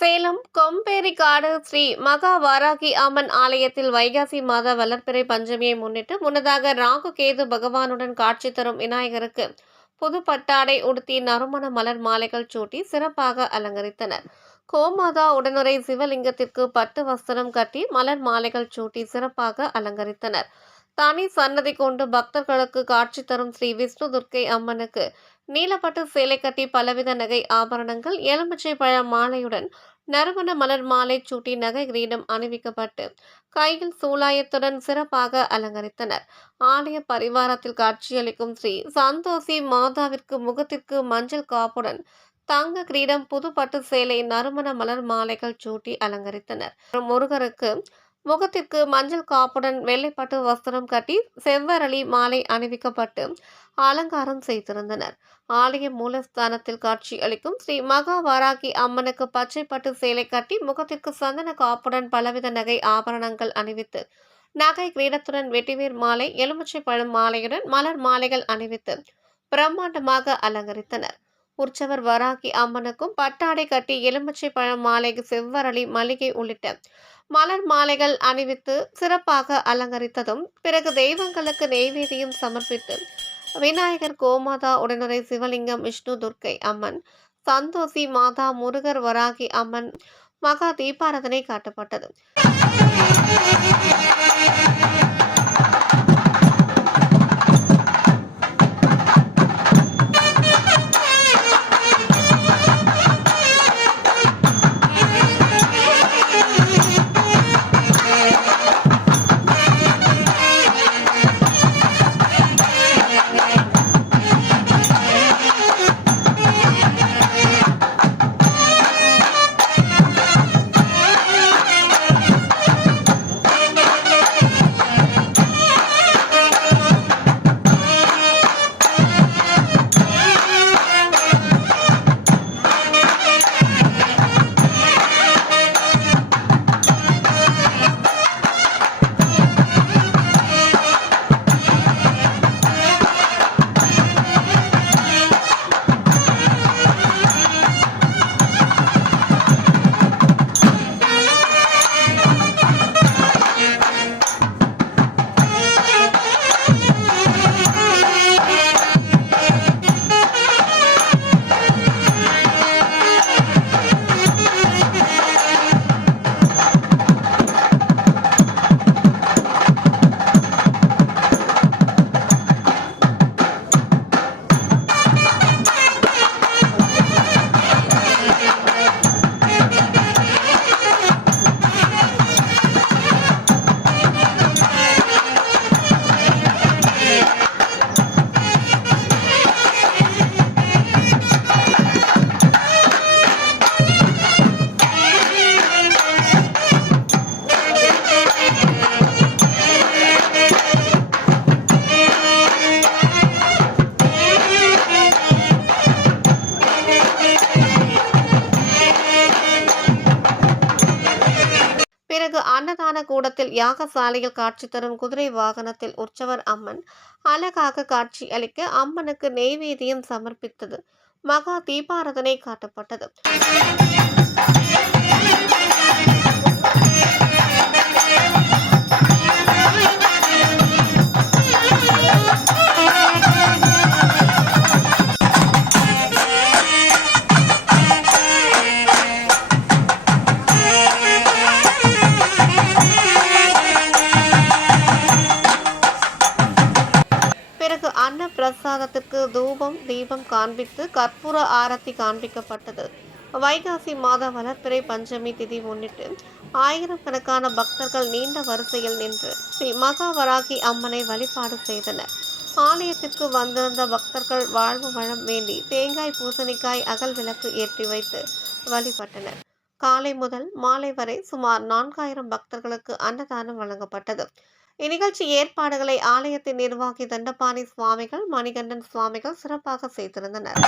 சேலம் கொம்பேரிக்காடு ஸ்ரீ மகா வாராகி அம்மன் ஆலயத்தில் வைகாசி மாத வளர்பிறை பஞ்சமியை முன்னிட்டு முன்னதாக ராகு கேது பகவானுடன் காட்சி தரும் விநாயகருக்கு புது பட்டாடை உடுத்தி நறுமண மலர் மாலைகள் சூட்டி சிறப்பாக அலங்கரித்தனர். கோமாதா உடனுரை சிவலிங்கத்திற்கு பட்டு வஸ்திரம் கட்டி மலர் மாலைகள் சூட்டி சிறப்பாக அலங்கரித்தனர். தனி சன்னதி கொண்டு பக்தர்களுக்கு காட்சி தரும் ஸ்ரீ விஷ்ணு துர்க்கை அம்மனுக்கு நீலப்பட்டு சேலை கட்டி பலவித நகை ஆபரணங்கள் எலுமிச்சை பழ மாலையுடன் நறுமண மலர் மாலை சூட்டி நகை கிரீடம் அணிவிக்கப்பட்டு கையில் சூலாயத்துடன் சிறப்பாக அலங்கரித்தனர். ஆலய பரிவாரத்தில் காட்சியளிக்கும் ஸ்ரீ சந்தோஷி மாதாவிற்கு முகத்திற்கு மஞ்சள் காப்புடன் தங்க கிரீடம் புது பட்டு சேலை நறுமண மலர் மாலைகள் சூட்டி அலங்கரித்தனர். முருகருக்கு முகத்திற்கு மஞ்சள் காப்புடன் வெள்ளைப்பட்டு வஸ்திரம் கட்டி செவ்வரளி மாலை அணிவிக்கப்பட்டு அலங்காரம் செய்திருந்தனர். ஆலய மூலஸ்தானத்தில் காட்சி அளிக்கும் ஸ்ரீ மகா வாராகி அம்மனுக்கு பச்சை பட்டு சேலை கட்டி முகத்திற்கு சந்தன காப்புடன் பலவித நகை ஆபரணங்கள் அணிவித்து நகை கிரீடத்துடன் வெட்டிவேர் மாலை எலுமிச்சை பழம் மாலையுடன் மலர் மாலைகள் அணிவித்து பிரம்மாண்டமாக அலங்கரித்தனர். உற்சவர் வராகி அம்மனுக்கும் பட்டாடை கட்டி எலுமிச்சை பழம் மாலை செவ்வரளி மல்லிகை உள்ளிட்ட மலர் மாலைகள் அணிவித்து சிறப்பாக அலங்கரித்ததும் பிறகு தெய்வங்களுக்கு நெய்வேதியம் சமர்ப்பித்து விநாயகர், கோமாதா உடனுரை சிவலிங்கம், விஷ்ணு துர்க்கை அம்மன், சந்தோஷி மாதா, முருகர், வராகி அம்மன் மகா தீபாராதனை காட்டப்பட்டது. பிறகு அன்னதான கூடத்தில் யாகசாலையில் காட்சி தரும் குதிரை வாகனத்தில் உற்சவர் அம்மன் அழகாக காட்சி அளிக்க அம்மனுக்கு நெய்வேதியம் சமர்ப்பித்தது. மகா தீபாராதனை காட்டப்பட்டது. பிறகு அன்ன பிரசாதத்திற்கு தூபம் தீபம் காண்பித்து கற்பூர ஆரத்தி காண்பிக்கப்பட்டது. வைகாசி மாத வளர்பிறை பஞ்சமி திதி முன்னிட்டு ஆயிரக்கணக்கான பக்தர்கள் நீண்ட வரிசையில் நின்று ஸ்ரீ மகா வராகி அம்மனை வழிபாடு செய்தனர். ஆலயத்திற்கு வந்திருந்த பக்தர்கள் வாழ்வு வளம் வேண்டி தேங்காய், பூசணிக்காய், அகல் விளக்கு ஏற்றி வைத்து வழிபட்டனர். காலை முதல் மாலை வரை சுமார் 4000 பக்தர்களுக்கு அன்னதானம் வழங்கப்பட்டது. இந்நிகழ்ச்சி ஏற்பாடுகளை ஆலயத்தின் நிர்வாகி தண்டபாணி சுவாமிகள், மணிகண்டன் சுவாமிகள் சிறப்பாக செய்திருந்தனர்.